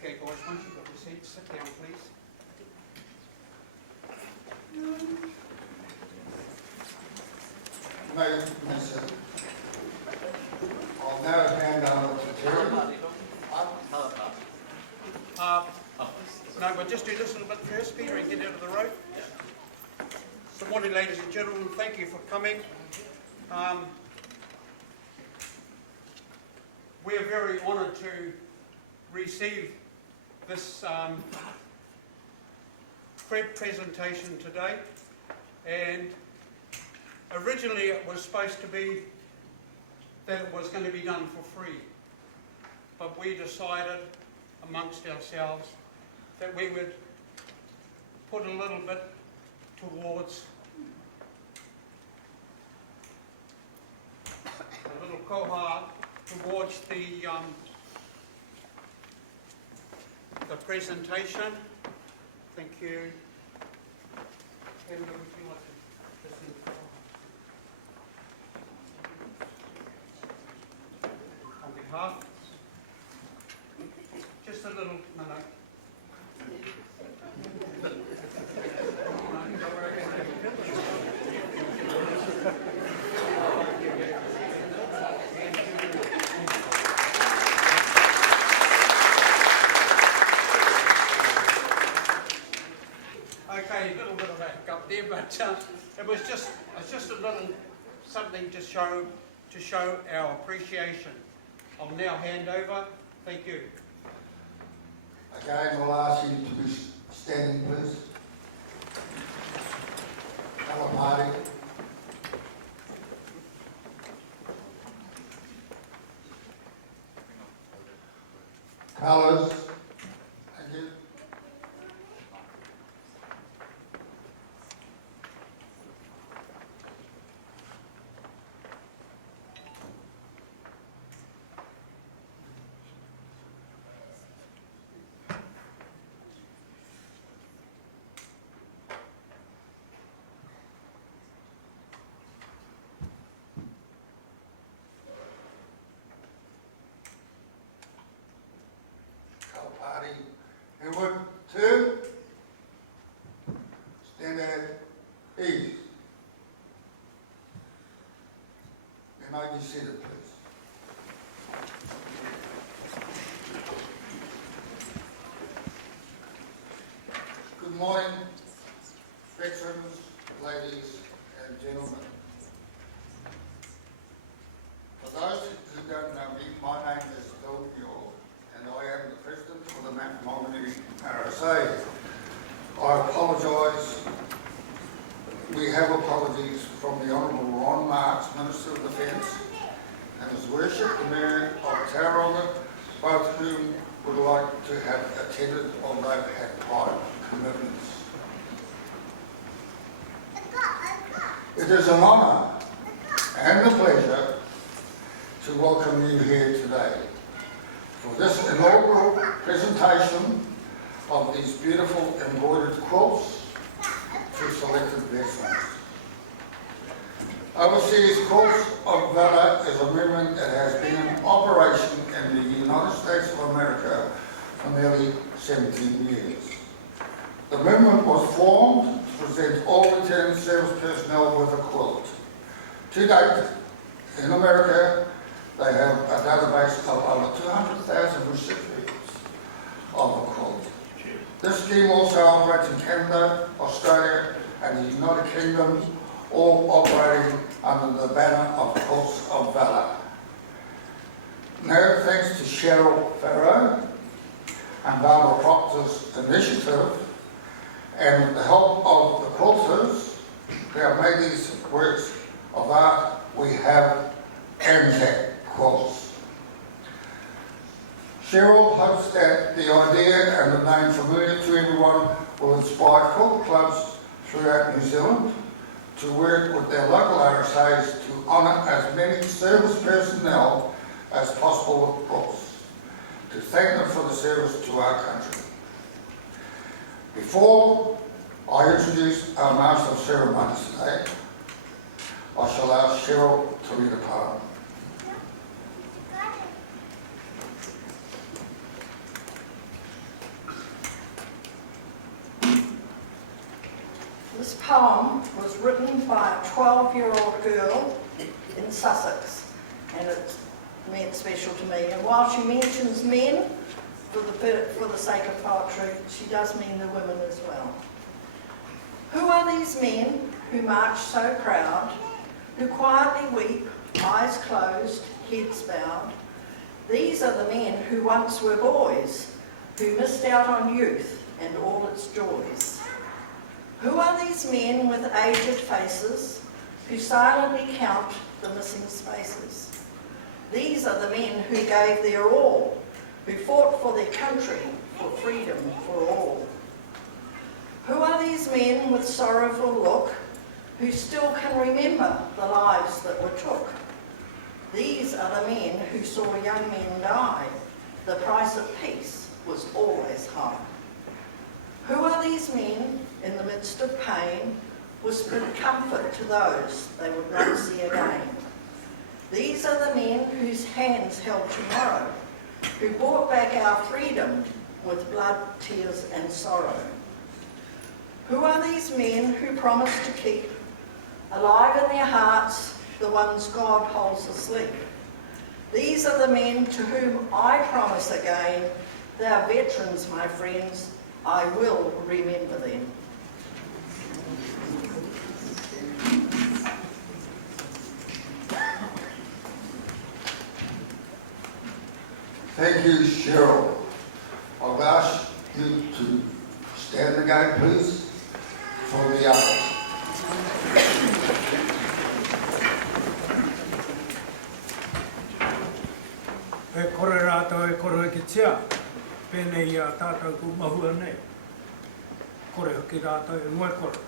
Okay, guys, once you've got your seats, sit down, please. I'll now hand over to Terry. No, but just do this a little bit first, Peter, and get out of the road. So, morning, ladies and gentlemen, thank you for coming. We're very honoured to receive this presentation today, and originally it was supposed to be that it was going to be done for free, but we decided amongst ourselves that we would put a little bit towards a little koha towards the presentation. Thank you. And would you like to just on behalf, just a little, no. Okay, a little bit of that up there, but it was just a little something to show our appreciation. I'll now hand over. Thank you. Again, I'll ask you to be standing, please. Colour party. Colours. Thank you. Party. And what two? Stand at ease. You may be seated, please. Good morning, veterans, ladies and gentlemen. For those who don't know me, my name is Bill Muir, and I am the President of the Maunganui RSA. I apologise. We have apologies from the Honourable Ron Marks, Minister of Defence, and His Worship the Mayor of Tauranga, both whom would like to have attended, although had prior commitments. It is an honour and a pleasure to welcome you here today for this inaugural presentation of these beautiful embroidered quilts to selected veterans. Overseas Quilts of Valor is a movement that has been in operation in the United States of America for nearly 17 years. The movement was formed to present all returning service personnel with a quilt. To date, in America, they have a database of over 200,000 recipients of a quilt. This scheme also operates in Canada, Australia and the United Kingdom, all operating under the banner of Quilts of Valor. Now, thanks to Cheryl Farrow and Barbara Proctor's initiative, and with the help of the quilters who have made these works of art, we have Anzac Quilts. Cheryl hopes that the idea and the name familiar to everyone will inspire quilt clubs throughout New Zealand to work with their local RSAs to honour as many service personnel as possible with quilts, to thank them for the service to our country. Before I introduce our Master of Ceremonies today, I shall ask Cheryl to read a poem. This poem was written by a 12-year-old girl in Sussex, and it's meant special to me. And while she mentions men, for the sake of poetry, she does mean the women as well. Who are these men who march so proud, who quietly weep, eyes closed, heads bowed? These are the men who once were boys, who missed out on youth and all its joys. Who are these men with aged faces, who silently count the missing spaces? These are the men who gave their all, who fought for their country, for freedom for all. Who are these men with sorrowful look, who still can remember the lives that were took? These are the men who saw young men die. The price of peace was always high. Who are these men, in the midst of pain, whispered comfort to those they would not see again? These are the men whose hands held tomorrow, who bought back our freedom with blood, tears and sorrow. Who are these men who promised to keep alive in their hearts the ones God holds asleep? These are the men to whom I promise again, they are veterans, my friends, I will remember them. Thank you, Cheryl. I'll ask you to stand again, please, for the others. E kore rātou e kore ki tia, pēnei a tātou ku mahua nei. Kore hoki rātou e moe kore.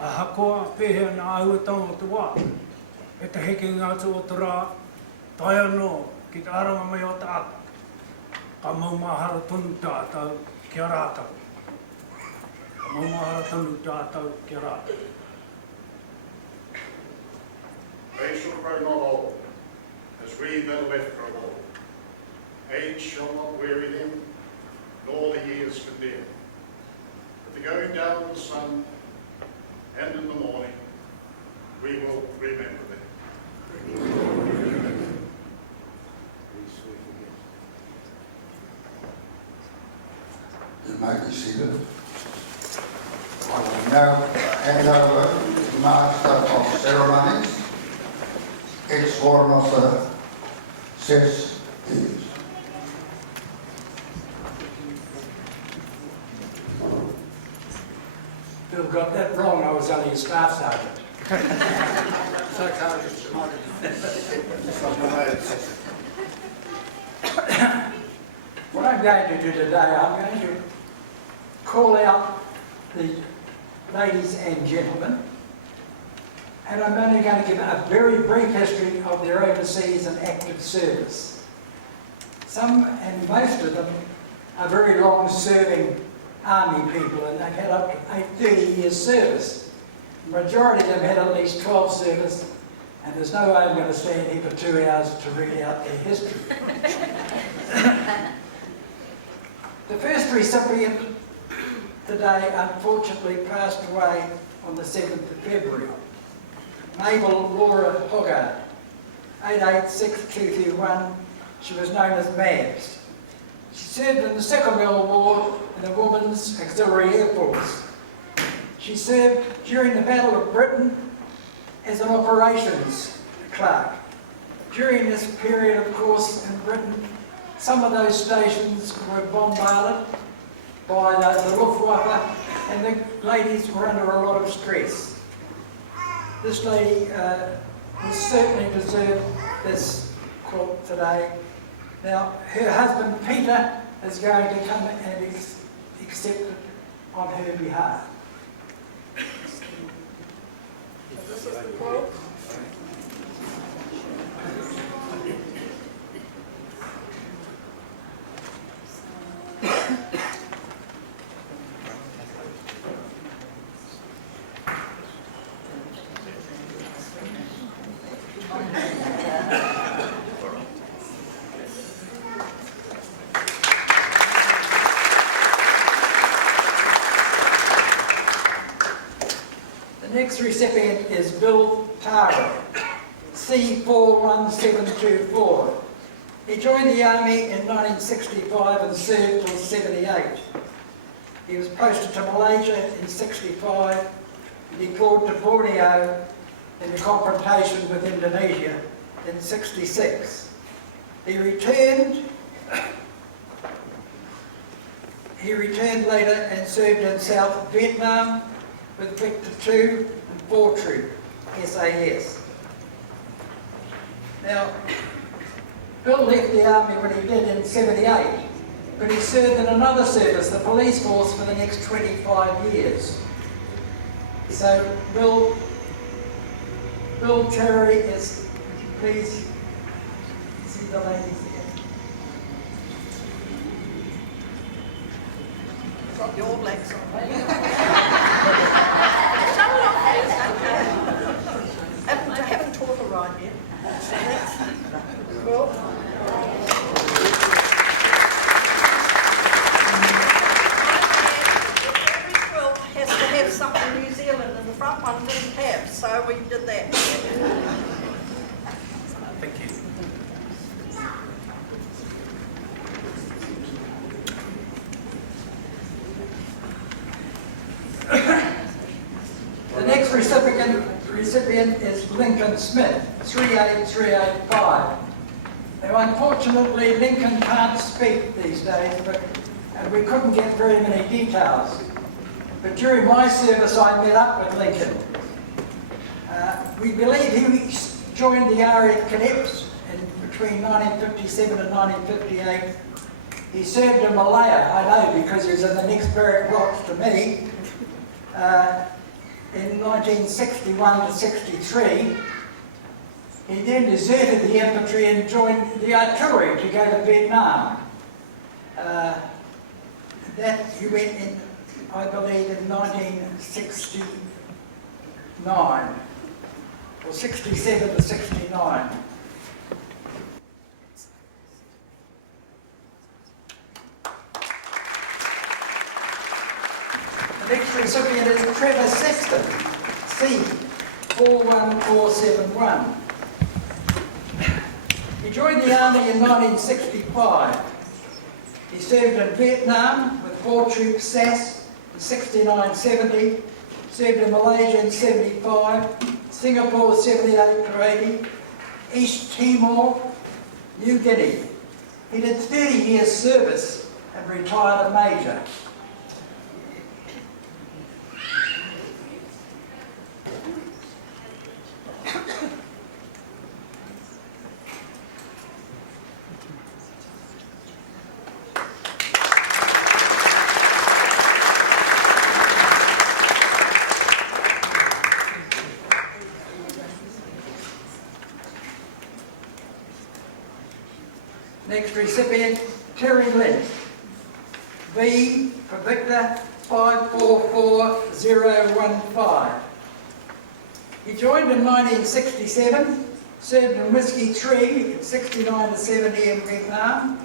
A hakoa pēhea nā aua tonga te wā. E te heke ngātu o te rā, tai anō ki te arama mai o te ata. Ka maumahara tonu tātou ki a rātou. Ka maumahara tonu tātou ki a rātou. They shall grow not old, as we that are left grow old. Age shall not weary them, nor the years condemn. At the going down of the sun, and in the morning, we will remember them. You may be seated. I will now hand over to the Master of Ceremonies, ex-Warden Officer Seth Hughes. Bill got that wrong, I was only a staff sergeant. What I'm going to do today, I'm going to call out the ladies and gentlemen, and I'm only going to give a very brief history of their overseas and active service. Some, and most of them, are very long-serving Army people, and they've had up to 30 years service. The majority of them had at least 12 service, and there's no way I'm going to stand here for 2 hours to read out their history. The first recipient today unfortunately passed away on the 7th of February. Mabel Laura Hogarth, 886231. She was known as Mabs. She served in the Second World War in the Women's Auxiliary Air Force. She served during the Battle of Britain as an operations clerk. During this period, of course, in Britain, some of those stations were bombarded by the Luftwaffe, and the ladies were under a lot of stress. This lady will certainly deserve this quilt today. Now, her husband Peter is going to come and accept it on her behalf. This is the quilt. next recipient is Bill Tara, C41724. He joined the Army in 1965 and served till 78. He was posted to Malaysia in 65 and deployed to Borneo in the confrontation with Indonesia in 66. He returned later and served in South Vietnam with Victor 2 and 4 Troop, SAS. Now, Bill left the Army when he did in 78, but he served in another service, the police force, for the next 25 years. So, Bill Cherry is, would you please see the ladies again? Got the All Blacks on. I haven't taught her right yet. Well, every quilt has to have something New Zealand, and the front one didn't have, so we did that. Thank you. The next recipient is Lincoln Smith, 38385. Now, unfortunately, Lincoln can't speak these days, and we couldn't get very many details. But during my service, I met up with Lincoln. We believe he joined the RSA cadets between 1957 and 1958. He served in Malaya, I know, because he was in the next barrack blocks to me. In 1961 to 63, he then deserted the infantry and joined the artillery to go to Vietnam. That he went in, I believe, in 1969, or 67 to 69. The next recipient is Trevor Sexton, C41471. He joined the Army in 1965. He served in Vietnam with 4 Troop SAS in 69-70, served in Malaysia in 75, Singapore 78 to 80, East Timor, New Guinea. He did 30 years service and retired a Major. Next recipient, Terry Lynch, V for Victor 544015. He joined in 1967, served in Whiskey 3 in 69 to 70 in Vietnam,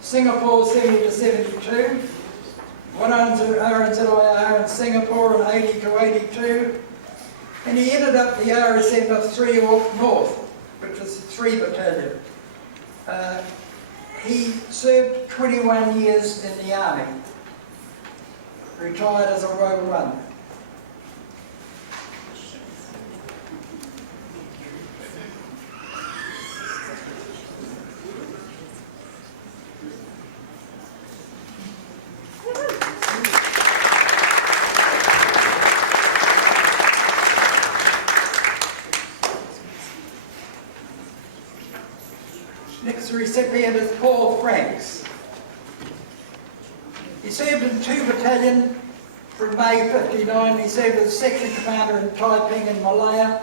Singapore 70 to 72, 1 RNZIR in Singapore in 80 to 82, and he ended up the RSM of 3 North, which was the 3 Battalion. He served 21 years in the Army, retired as a Row 1. Next recipient is Paul Franks. He served in 2 Battalion from May 59. He served as Section Commander in Taiping in Malaya.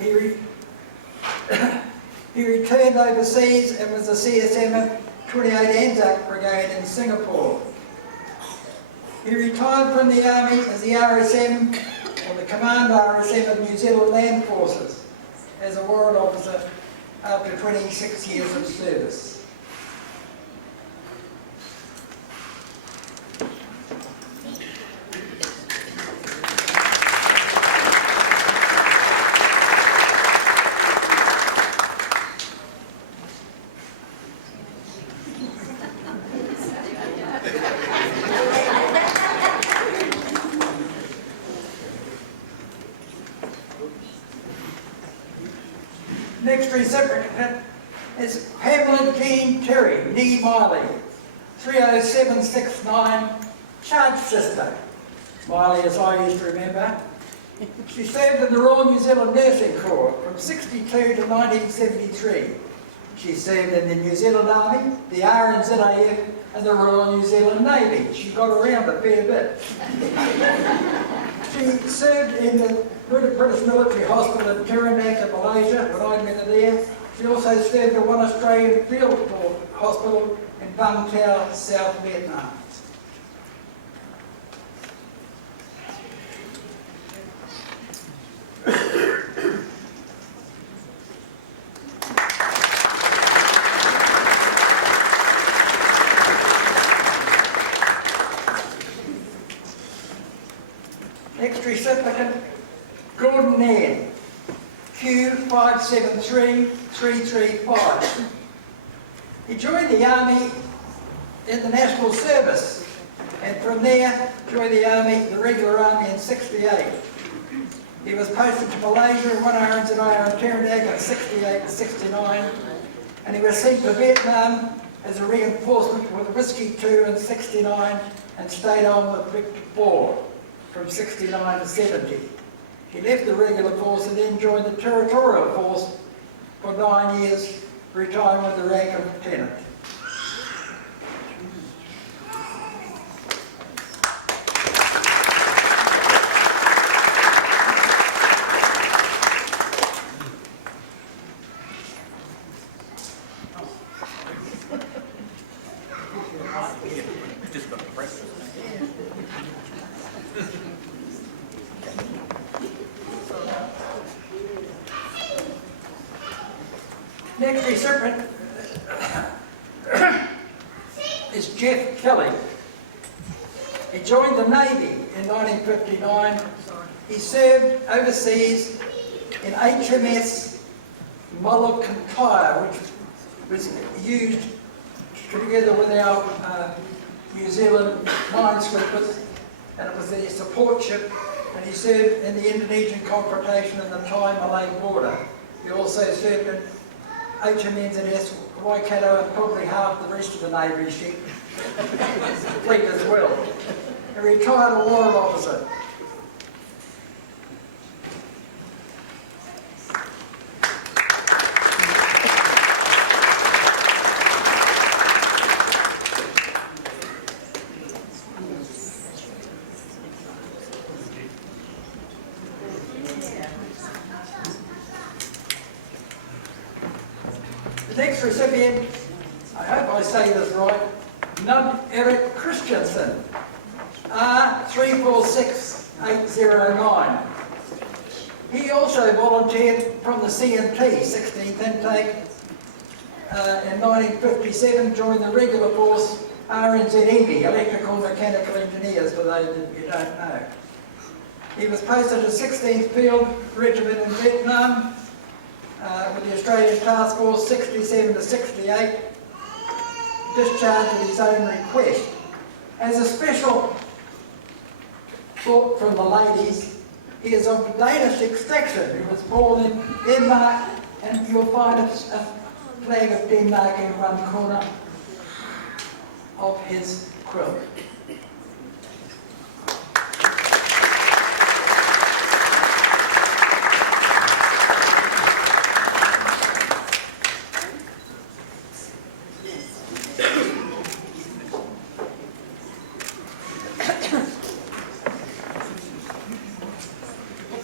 He returned overseas and was a CSM at 28 Anzac Brigade in Singapore. He retired from the Army as the RSM, or the Command RSM of New Zealand Land Forces, as a warrant officer after 26 years of service. recipient is Pamela Jean Terry, Nee Miley, 30769, Charge Sister. Miley, as I used to remember. She served in the Royal New Zealand Nursing Corps from 62 to 1973. She served in the New Zealand Army, the RSA and the Royal New Zealand Navy. She got around a fair bit. She served in the British Military Hospital in Taranaki, Malaysia, when I met her there. She also served at one Australian Field Hospital in Vung Tau, South Vietnam. Next recipient, Gordon Nairn, Q573335. He joined the Army in the National Service, and from there joined the Army, the regular Army, in '68. He was posted to Malaysia in one RSA in Taranaki in '68 and '69, and he was sent to Vietnam as a reinforcement with Whiskey 2 in '69 and stayed on with Victor 4 from '69 to '70. He left the regular force and then joined the territorial force for 9 years, retiring with the rank of lieutenant. Next recipient is Jeff Kelly. He joined the Navy in 1959. He served overseas in HMS Molokai, which was used together with our New Zealand minesweepers, and it was their support ship, and he served in the Indonesian confrontation in the Thai-Malay border. He also served in HMNZS Waikato and probably half the rest of the Navy fleet as well. A retired warrant officer. The next recipient, I hope I say this right, Nub Eric Christensen, R346809. He also volunteered from the CNT, 16th intake, in 1957, joined the regular force RNZEV, Electrical Mechanical Engineers, for those that you don't know. He was posted to 16th Field Regiment in Vietnam, with the Australian Task Force 67 to 68, discharged at his own request. As a special thought from the ladies, he is of Danish extraction. He was born in Denmark, and you'll find a flag of Denmark in one corner of his quilt.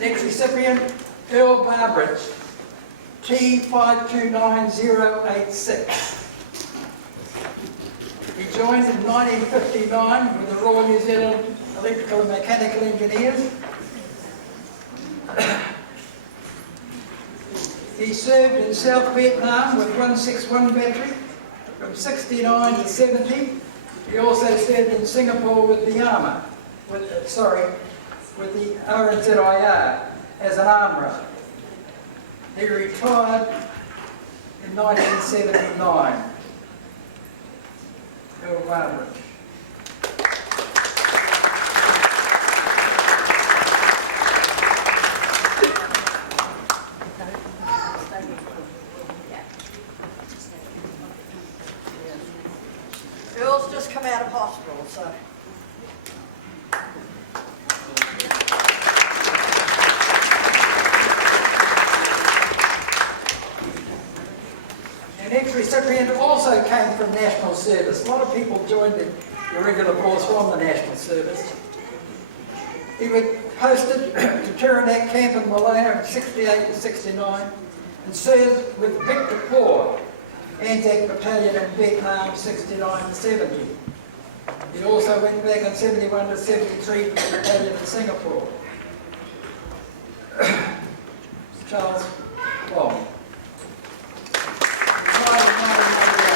Next recipient, Earl Barbridge, T529086. He joined in 1959 with the Royal New Zealand Electrical and Mechanical Engineers. He served in South Vietnam with 161 Battery from 69 to 70. He also served in Singapore with the armour, with the RNZIR as an armourer. He retired in 1979. Earl Barbridge. come out of hospital, so. The next recipient also came from National Service. A lot of people joined the regular course from the National Service. He was posted to Tiranak Camp in Malaya in 68 to 69 and served with Victor Corps, Anzac Battalion in Vietnam 69 to 70. He also went back in 71 to 73 to the battalion in Singapore. Charles Wong. Retired in 1988.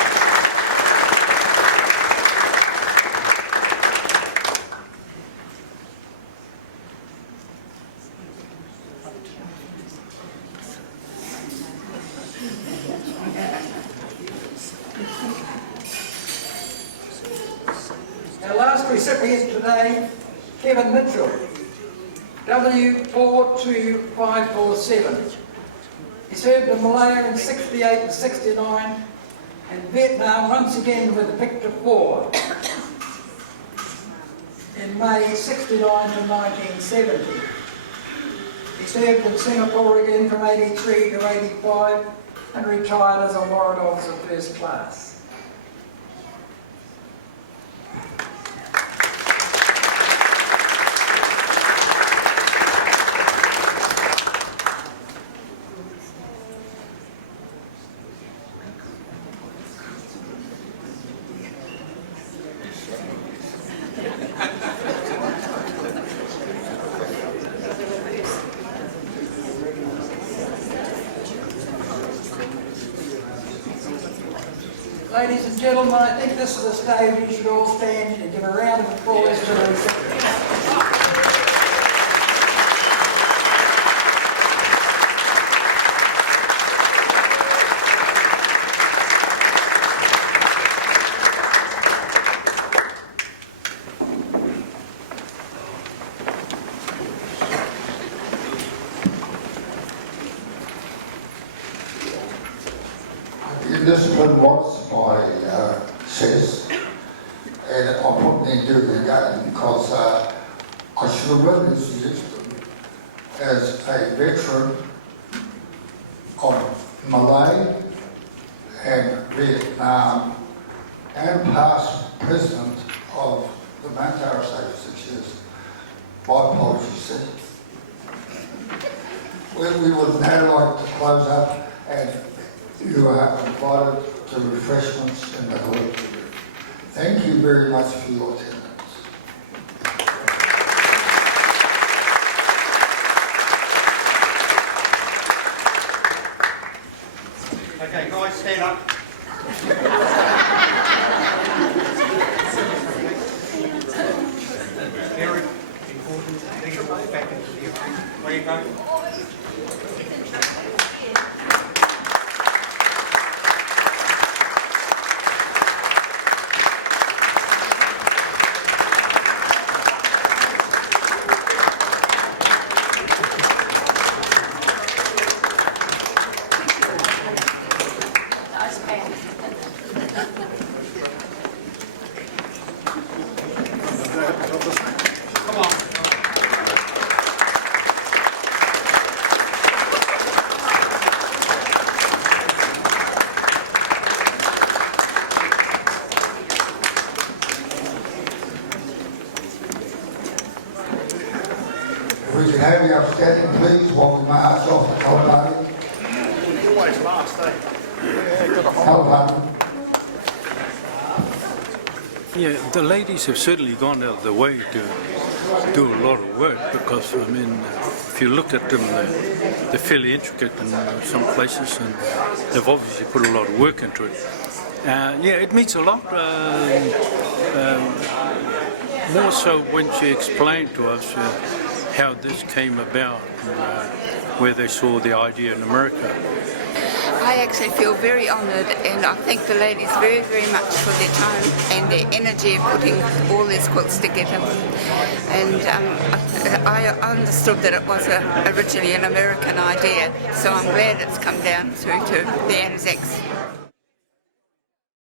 Our last recipient today, Kevin Mitchell, W42547. He served in Malaya in 68 and 69 and Vietnam once again with Victor 4 in May 69 to 1970. He served in Singapore again from 83 to 85 and retired as a warrant officer first class. Ladies and gentlemen, I think this is a stage you should all stand and give a round of applause to the recipient. Discipline was my says, and I put me into the game because I should have really suggested as a veteran of Malay and Vietnam and past president of the RSA for 6 years. My apologies, sir. We would now like to close up and you are invited to refreshments in the hall. Thank you very much for your attendance. Okay, guys, stand up. Very important thing to walk back into the event. Where you go? Come on. If we could have you upstanding, please, while we march off the whole party. Always last, eh? Whole party. Yeah, the ladies have certainly gone out of the way to do a lot of work because, I mean, if you look at them, they're fairly intricate in some places and they've obviously put a lot of work into it. Yeah, it means a lot. More so when she explained to us how this came about, where they saw the idea in America. I actually feel very honoured, and I thank the ladies very, very much for their time and their energy of putting all these quilts together. And I understood that it was originally an American idea, so I'm glad it's come down through to the Anzacs.